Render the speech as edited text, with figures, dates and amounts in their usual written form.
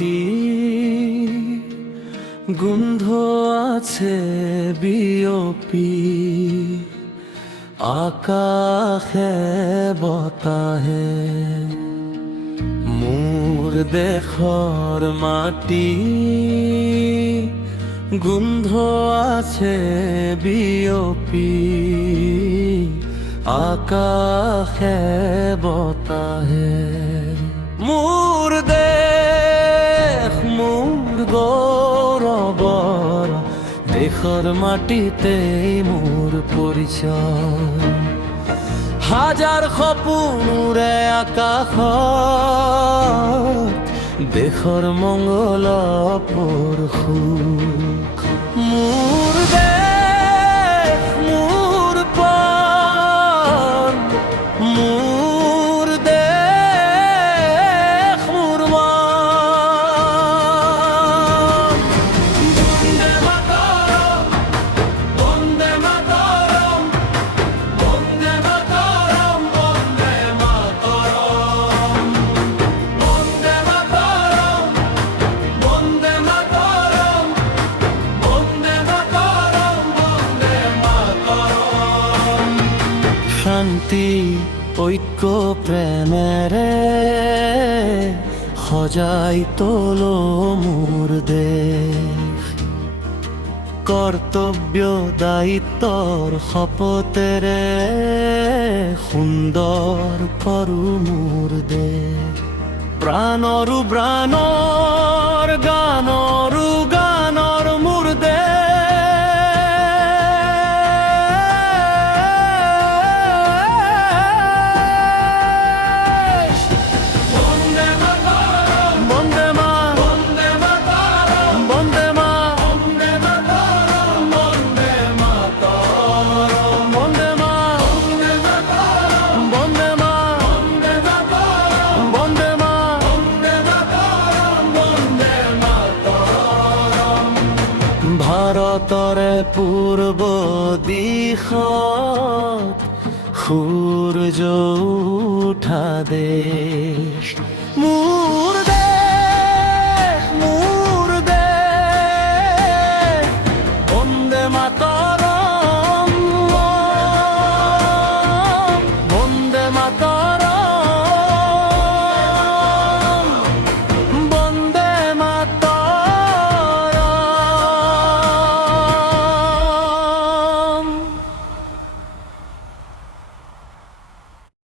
মাটি গন্ধ আছে বিয়পি আকাশে বতাহে মোৰ দেশৰ মাটি গোন্ধ আছে বিয়পি আকাশে বতাহে মোৰ দেশ মোৰ গৌৰৱৰ দেশৰ মাটিতেই মোৰ পৰিচয় হাজাৰ সপোনৰে আকাশত দেশৰ মংগল সুখ মোৰ দেশ মোৰ প্ৰাণ মোৰ দেশ মোৰ মান বন্দে মাতৰম বন্দে মাতৰম বন্দে মাতৰম বন্দে মাতৰম বন্দে মাতৰম বন্দে মাতৰম বন্দে মাতৰম বন্দে মাতৰম শান্তি ঐক্য প্ৰেমেৰে সজাই তোলো মোৰ দেশ কৰ্তব্য দায়িত্বৰ শপতেৰে সুন্দৰ কৰো মোৰ দেশ প্ৰাণৰো প্ৰাণৰ গানৰো গানৰ মোৰ দেশ বন্দে মাতৰম বন্দে মা বন্দে মাতৰম বন্দে মা বন্দে মাতৰম বন্দে মাতৰম বন্দে মা বন্দে মাতৰম বন্দে মা বন্দে মাতৰম বন্দে মা বন্দে মাতৰম বন্দে মাতৰম ভাৰতৰে পূৰ্ব দিশত সূৰ্য উঠা দেশ মোৰ